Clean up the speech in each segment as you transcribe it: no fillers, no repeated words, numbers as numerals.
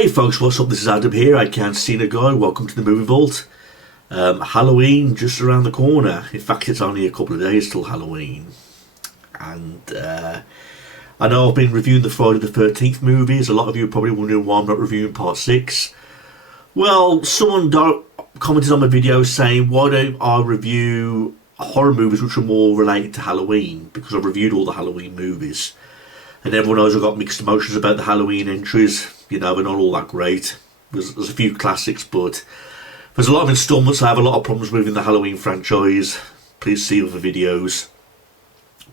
Hey folks, what's up? This is Adam here. I can't see a guy. Welcome to the Movie Vault. Halloween just around the corner. In fact, it's only a couple of days till Halloween. And I know I've been reviewing the Friday the 13th movies. A lot of you are probably wondering why I'm not reviewing part 6. Well, someone commented on my video saying, why don't I review horror movies which are more related to Halloween? Because I've reviewed all the Halloween movies. And everyone knows I've got mixed emotions about the Halloween entries. You know, they're not all that great. There's a few classics, but there's a lot of installments I have a lot of problems with in the Halloween franchise. Please see other videos.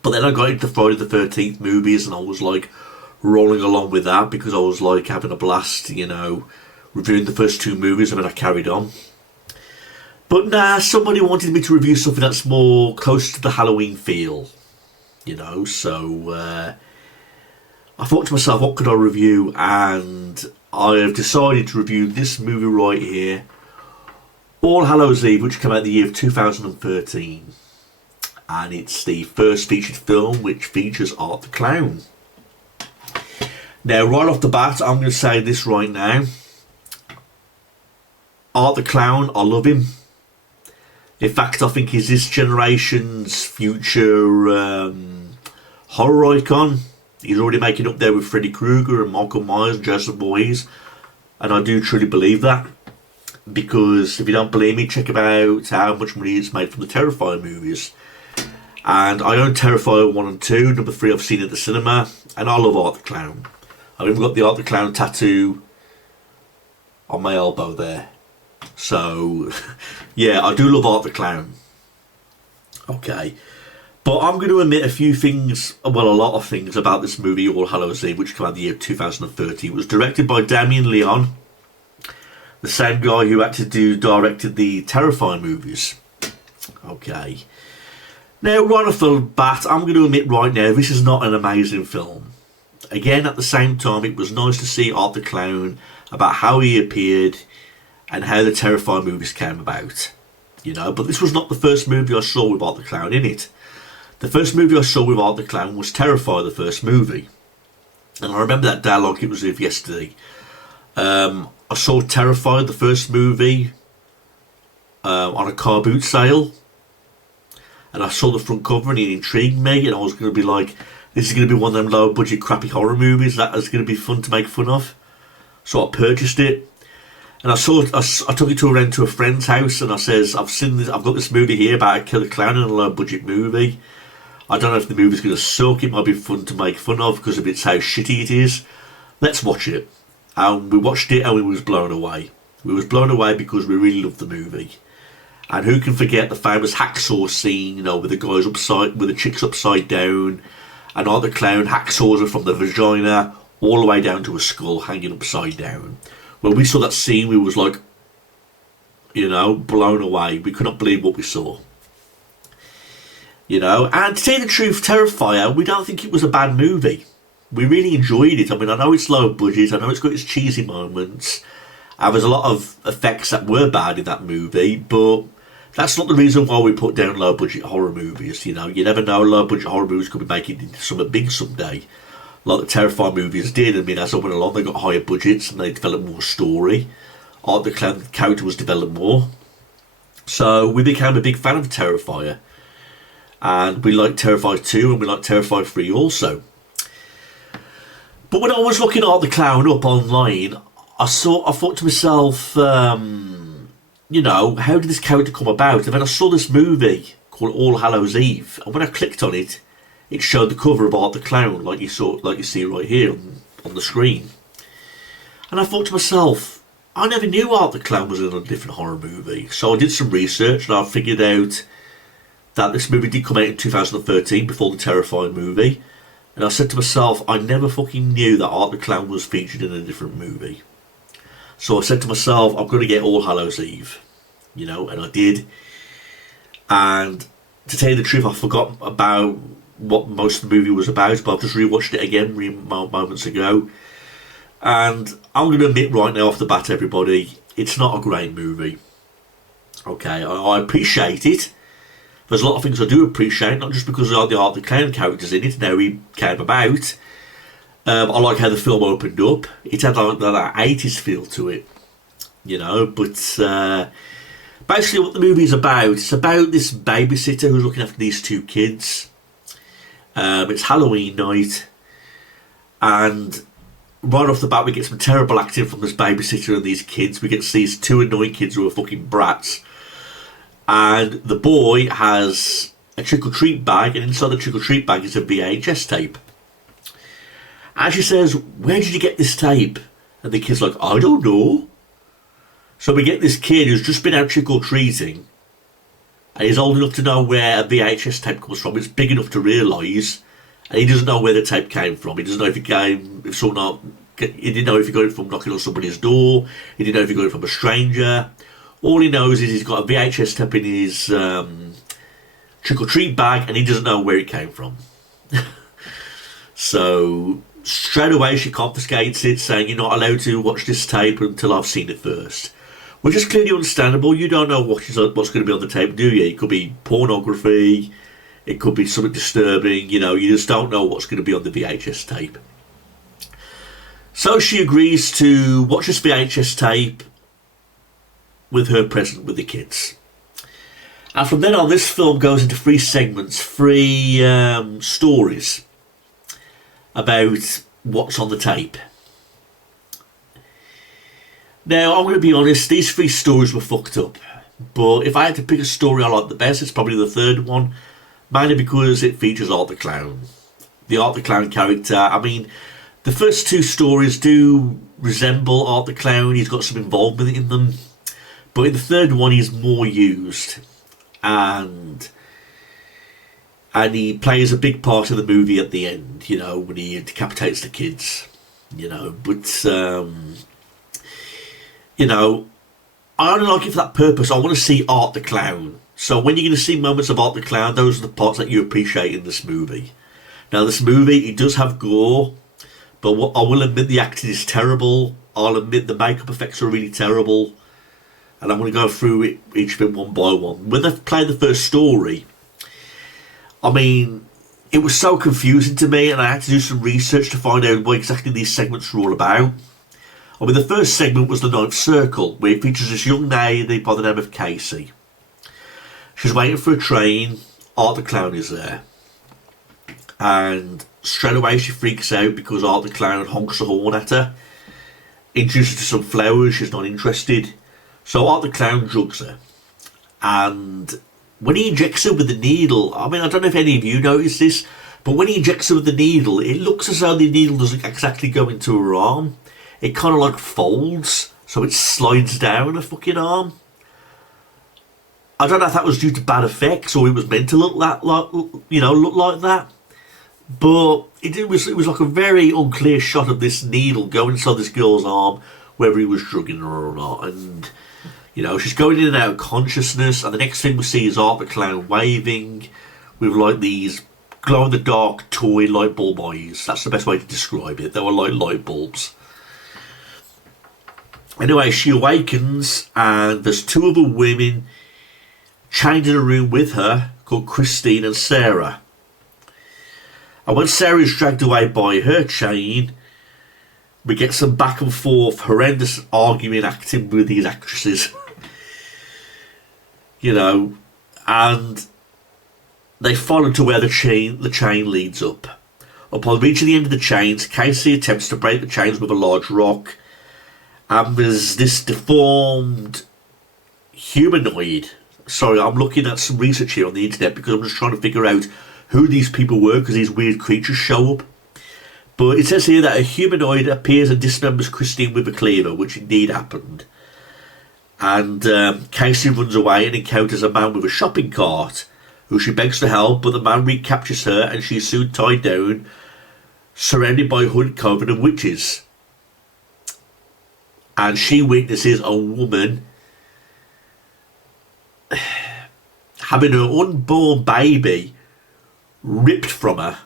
But then I got into Friday the 13th movies and I was like rolling along with that because I was like having a blast, you know, reviewing the first two movies, and then I carried on. But nah, somebody wanted me to review something that's more close to the Halloween feel, you know, so I thought to myself, what could I review? And I have decided to review this movie right here, All Hallows Eve, which came out in the year of 2013. And it's the first featured film which features Art the Clown. Now, right off the bat, I'm going to say this right now. Art the Clown, I love him. In fact, I think he's this generation's future horror icon. He's already making up there with Freddy Krueger and Michael Myers and Joseph Voorhees. And I do truly believe that. Because if you don't believe me, check about how much money it's made from the Terrifier movies. And I own Terrifier 1 and 2. Number 3 I've seen at the cinema. And I love Art the Clown. I've even got the Art the Clown tattoo on my elbow there. So, yeah, I do love Art the Clown. Okay. But I'm going to admit a few things, well, a lot of things about this movie, All Hallows Eve, which came out in the year 2013. It was directed by Damien Leone, the same guy who directed the Terrifier movies. Okay. Now, right off the bat, I'm going to admit right now, this is not an amazing film. Again, at the same time, it was nice to see Art the Clown, about how he appeared, and how the Terrifier movies came about. You know, but this was not the first movie I saw with Art the Clown in it. The first movie I saw with Art the Clown was Terrifier, the first movie. And I remember that day like it was if yesterday. I saw Terrifier, the first movie, on a car boot sale. And I saw the front cover and it intrigued me. And I was going to be like, this is going to be one of them low budget crappy horror movies that is going to be fun to make fun of. So I purchased it. And I took it around to a friend's house and I says, I've got this movie here about a killer clown in a low budget movie. I don't know if the movie's going to suck. It might be fun to make fun of because of it's how shitty it is. Let's watch it. And we watched it and we was blown away. We was blown away because we really loved the movie. And who can forget the famous hacksaw scene, you know, with the chicks upside down, and Art the Clown hacksaws her from the vagina all the way down to a skull hanging upside down. When we saw that scene, we was like, you know, blown away. We could not believe what we saw. You know, and to tell you the truth, Terrifier, we don't think it was a bad movie. We really enjoyed it. I mean, I know it's low budget, I know it's got its cheesy moments, and there's a lot of effects that were bad in that movie, but that's not the reason why we put down low budget horror movies. You know, you never know, low budget horror movies could be making into something big someday. Like the Terrifier movies did. I mean, as I went along, they got higher budgets and they developed more story. Art the Clown character was developed more. So we became a big fan of Terrifier. And we liked Terrifier 2 and we liked Terrifier 3 also. But when I was looking at Art the Clown up online, I thought to myself, you know, how did this character come about? And then I saw this movie called All Hallows Eve. And when I clicked on it, it showed the cover of Art the Clown, like you see right here on the screen. And I thought to myself, I never knew Art the Clown was in a different horror movie. So I did some research and I figured out that this movie did come out in 2013 before the Terrifier movie. And I said to myself, I never fucking knew that Art the Clown was featured in a different movie. So I said to myself, I'm going to get All Hallows Eve. You know, and I did. And to tell you the truth, I forgot about what most of the movie was about, but I've just rewatched it again moments ago. And I'm going to admit right now off the bat, everybody, it's not a great movie. Okay, I appreciate it. There's a lot of things I do appreciate, not just because of the Art the Clown characters in it and how he came about. I like how the film opened up. It had like that 80s feel to it, you know. But basically, what the movie is about, it's about this babysitter who's looking after these two kids. It's Halloween night, and right off the bat, we get some terrible acting from this babysitter and these kids. We get to see these two annoying kids who are fucking brats. And the boy has a trick-or-treat bag, and inside the trick-or-treat bag is a VHS tape. And she says, "Where did you get this tape?" And the kid's like, "I don't know." So we get this kid who's just been out trick-or-treating, and he's old enough to know where a VHS tape comes from. It's big enough to realise, and he doesn't know where the tape came from. He doesn't know if he didn't know if he got it from knocking on somebody's door. He didn't know if he got it from a stranger. All he knows is he's got a VHS tape in his trick-or-treat bag, and he doesn't know where it came from. So straight away she confiscates it, saying, "You're not allowed to watch this tape until I've seen it first." Which is clearly understandable. You don't know what's going to be on the tape, do you? It could be pornography, it could be something disturbing, you know, you just don't know what's going to be on the VHS tape. So she agrees to watch this VHS tape with her present with the kids. And from then on, this film goes into 3 segments, 3 stories about what's on the tape. Now, I'm going to be honest, these 3 stories were fucked up. But if I had to pick a story I like the best, it's probably the 3rd one. Mainly because it features Art the Clown. The Art the Clown character, I mean, the first 2 stories do resemble Art the Clown. He's got some involvement in them. But in the 3rd one, he's more used. And he plays a big part of the movie at the end, you know, when he decapitates the kids. You know, but... you know, I only like it for that purpose. I want to see Art the Clown. So when you're going to see moments of Art the Clown, those are the parts that you appreciate in this movie. Now, this movie, it does have gore, but I will admit the acting is terrible. I'll admit the makeup effects are really terrible. And I'm going to go through each of them one by one. When they played the first story, I mean, it was so confusing to me, and I had to do some research to find out what exactly these segments were all about. I mean, the first segment was the Ninth Circle, where it features this young lady by the name of Casey. She's waiting for a train. Art the Clown is there. And straight away she freaks out because Art the Clown honks a horn at her. Introduces her to some flowers, she's not interested. So Art the Clown drugs her. And when he injects her with the needle, I mean, I don't know if any of you noticed this, but when he injects her with the needle, it looks as though the needle doesn't exactly go into her arm. It kind of like folds, so it slides down her fucking arm. I don't know if that was due to bad effects or it was meant to look like that. But it was like a very unclear shot of this needle going inside this girl's arm, whether he was drugging her or not. And you know, she's going in and out of consciousness, and the next thing we see is Art the Clown waving with like these glow-in-the-dark toy light bulb eyes. That's the best way to describe it. They were like light bulbs. Anyway, she awakens, and there's 2 other women chained in a room with her called Christine and Sarah. And when Sarah is dragged away by her chain, we get some back and forth, horrendous arguing, acting with these actresses. You know, and they follow to where the chain leads up. Upon reaching the end of the chains, Casey attempts to break the chains with a large rock. And there's this deformed humanoid. Sorry, I'm looking at some research here on the internet because I'm just trying to figure out who these people were because these weird creatures show up. But it says here that a humanoid appears and dismembers Christine with a cleaver, which indeed happened. And Casey runs away and encounters a man with a shopping cart who she begs to help, but the man recaptures her and she's soon tied down, surrounded by hood, coven and witches. And she witnesses a woman having her unborn baby ripped from her.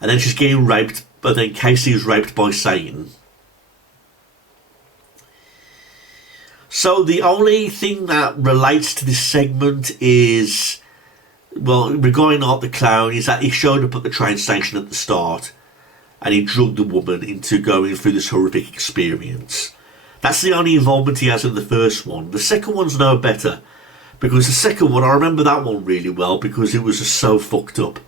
And then she's getting raped, but then Casey is raped by Satan. So the only thing that relates to this segment is, well, regarding Art the Clown, is that he showed up at the train station at the start. and he drugged the woman into going through this horrific experience. That's the only involvement he has in the first one. The second one's no better, because the second one, I remember that one really well because it was just so fucked up.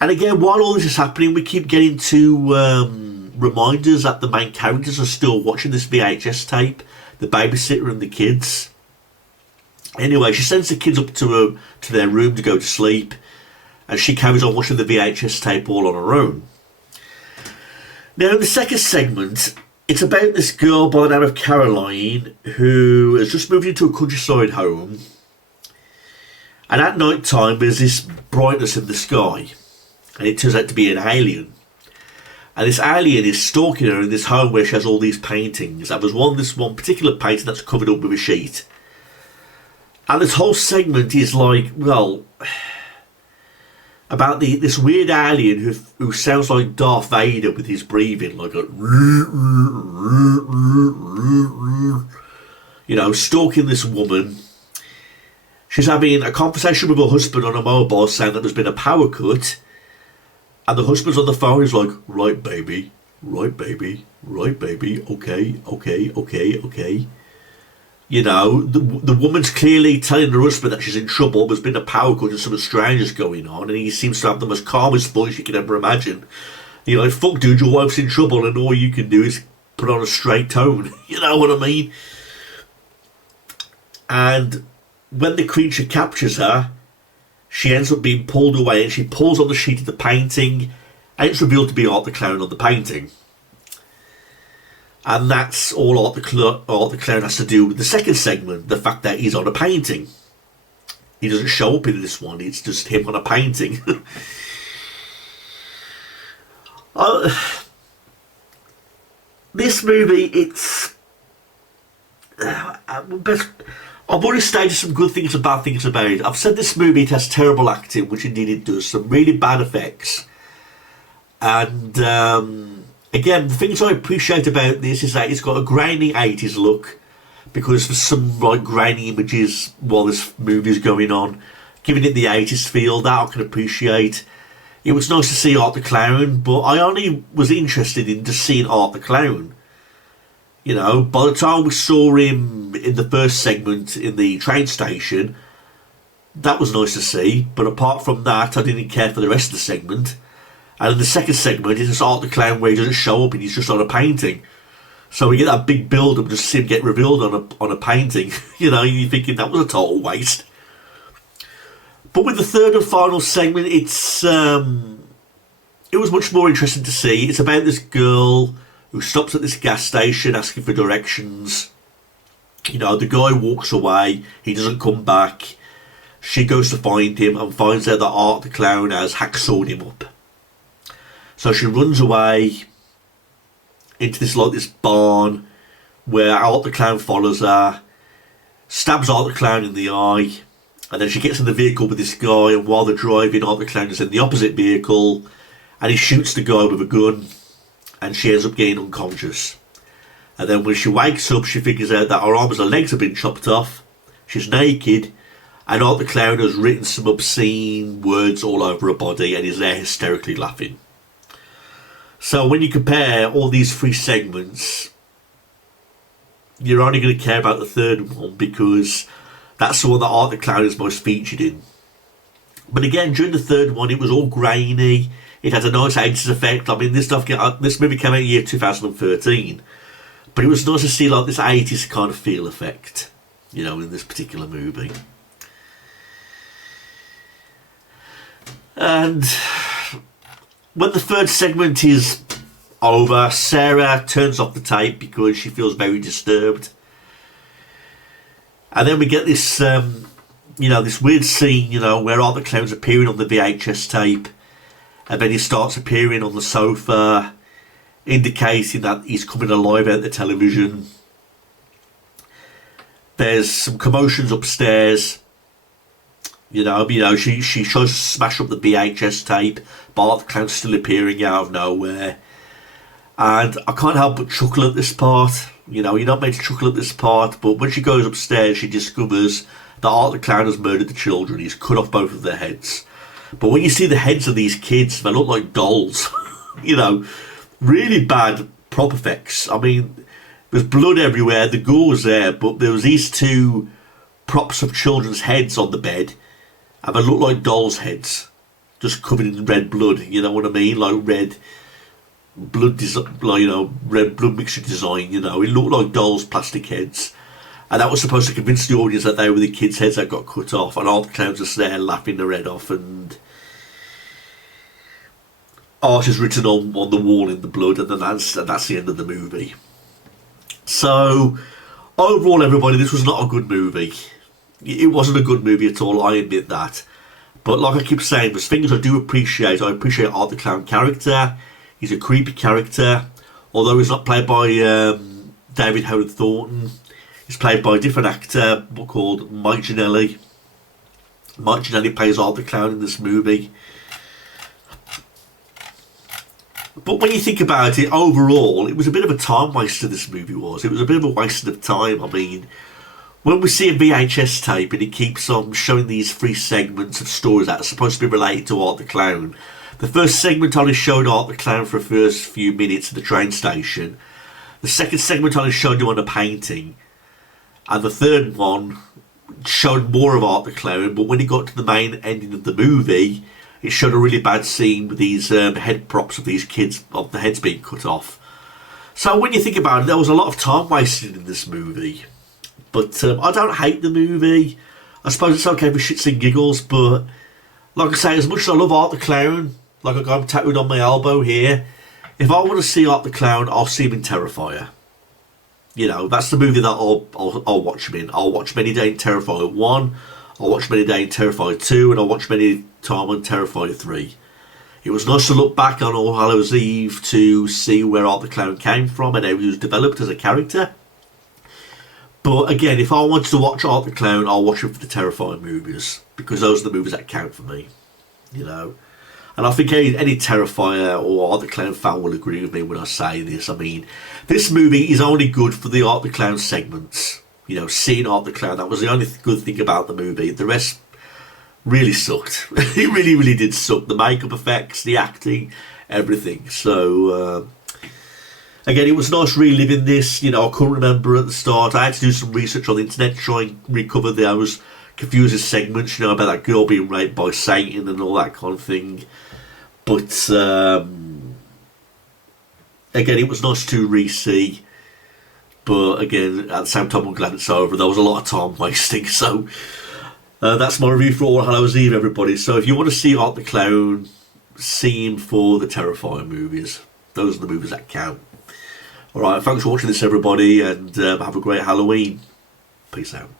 And again, while all this is happening, we keep getting to reminders that the main characters are still watching this VHS tape, the babysitter and the kids. Anyway, she sends the kids up to their room to go to sleep, and she carries on watching the VHS tape all on her own. Now, in the second segment, it's about this girl by the name of Caroline who has just moved into a countryside home, and at night time there's this brightness in the sky, and it turns out to be an alien. And this alien is stalking her in this home where she has all these paintings. And there's this one particular painting that's covered up with a sheet. And this whole segment is like, well, about this weird alien who sounds like Darth Vader with his breathing, like a, you know, stalking this woman. She's having a conversation with her husband on a mobile saying that there's been a power cut. And the husband's on the phone, he's like, right baby, right baby, right baby, okay, okay, okay, okay. You know, the woman's clearly telling her husband that she's in trouble, there's been a power cut and something strange is going on, and he seems to have the most calmest voice you can ever imagine. You know, fuck dude, your wife's in trouble and all you can do is put on a straight tone, you know what I mean? And when the creature captures her, she ends up being pulled away, and she pulls on the sheet of the painting, and it's revealed to be Art the Clown on the painting. And that's all Art the Clown has to do with the second segment, the fact that he's on a painting. He doesn't show up in this one, it's just him on a painting. This movie, it's... I've already stated some good things and bad things about it. I've said this movie, it has terrible acting, which indeed it does, some really bad effects. And again, the things I appreciate about this is that it's got a grainy 80s look, because there's some like grainy images while this movie is going on, giving it the 80s feel. That I can appreciate. It was nice to see Art the Clown, but I only was interested in just seeing Art the Clown. You know, by the time we saw him in the first segment in the train station, that was nice to see. But apart from that, I didn't care for the rest of the segment. And in the second segment, it's just Art the Clown where he doesn't show up and he's just on a painting. So we get that big build-up just to see him get revealed on a painting. You know, you're thinking that was a total waste. But with the third and final segment, it was much more interesting to see. It's about this girl who stops at this gas station asking for directions. You know, the guy walks away, he doesn't come back. She goes to find him and finds out that Art the Clown has hacksawed him up. So she runs away into this barn where Art the Clown follows her, stabs Art the Clown in the eye, and then she gets in the vehicle with this guy, and while they're driving, Art the Clown is in the opposite vehicle, and he shoots the guy with a gun, and she ends up getting unconscious. And then when she wakes up, she figures out that her arms and legs have been chopped off, she's naked, and Art the Clown has written some obscene words all over her body and is there hysterically laughing. So when you compare all these three segments, you're only going to care about the third one because that's the one that Art the Clown is most featured in. But again, during the third one, it was all grainy. It had a nice 80s effect. I mean, this movie came out in the year 2013. But it was nice to see like this 80s kind of feel effect, you know, in this particular movie. And when the third segment is over, Sarah turns off the tape because she feels very disturbed. And then we get this, this weird scene, where Art the Clown's appearing on the VHS tape. And then he starts appearing on the sofa, indicating that he's coming alive out the television. There's some commotions upstairs. She tries to smash up the VHS tape, but Art the Clown's still appearing out of nowhere. And I can't help but chuckle at this part. You're not meant to chuckle at this part, but when she goes upstairs, she discovers that Art the Clown has murdered the children. He's cut off both of their heads. But when you see the heads of these kids, they look like dolls. You know, really bad prop effects. I mean, there's blood everywhere, the gore was there, but there was these two props of children's heads on the bed, and they looked like dolls' heads, just covered in red blood. You know what I mean? Like red blood, like, red blood mixture design. It looked like dolls' plastic heads, and that was supposed to convince the audience that they were the kids' heads that got cut off, and all the clowns just there laughing their head off, and art is written on the wall in the blood, and then that's the end of the movie. So overall, everybody, this was not a good movie. It wasn't a good movie at all, I admit that. But like I keep saying, there's things I do appreciate. I appreciate Art the Clown character. He's a creepy character. Although he's not played by David Howard Thornton. He's played by a different actor called Mike Giannelli. Mike Giannelli plays Art the Clown in this movie. But when you think about it, overall, it was a bit of a time waster, this movie was. It was a bit of a waste of time. I mean, when we see a VHS tape and it keeps on showing these 3 segments of stories that are supposed to be related to Art the Clown, the first segment only showed Art the Clown for the first few minutes at the train station. The second segment only showed him on a painting. And the third one showed more of Art the Clown, but when it got to the main ending of the movie, it showed a really bad scene with these head props of these kids, of the heads being cut off. So when you think about it, there was a lot of time wasted in this movie. But I don't hate the movie. I suppose it's okay for shits and giggles, but like I say, as much as I love Art the Clown, like I got him tattooed on my elbow here, if I want to see Art the Clown, I'll see him in Terrifier. That's the movie that I'll watch him in. I'll watch him any day in Terrifier 1, I'll watch him any day in Terrifier 2, and I'll watch him any time on Terrifier 3. It was nice to look back on All Hallows Eve to see where Art the Clown came from and how he was developed as a character. But again, if I wanted to watch Art the Clown, I'll watch it for the Terrifier movies, because those are the movies that count for me. And I think any Terrifier or Art the Clown fan will agree with me when I say this. I mean, this movie is only good for the Art the Clown segments. Seeing Art the Clown, that was the only good thing about the movie. The rest really sucked. It really, really did suck. The makeup effects, the acting, everything. So, again, it was nice reliving this. I couldn't remember at the start. I had to do some research on the internet to try and recover those confusing segments, about that girl being raped by Satan and all that kind of thing. But, again, it was nice to re-see. But, again, at the same time, I'm glad it's over. There was a lot of time wasting. So, that's my review for All Hallows Eve, everybody. So, if you want to see Art the Clown, see him for the Terrifier movies. Those are the movies that count. Alright, thanks for watching this, everybody, and have a great Halloween. Peace out.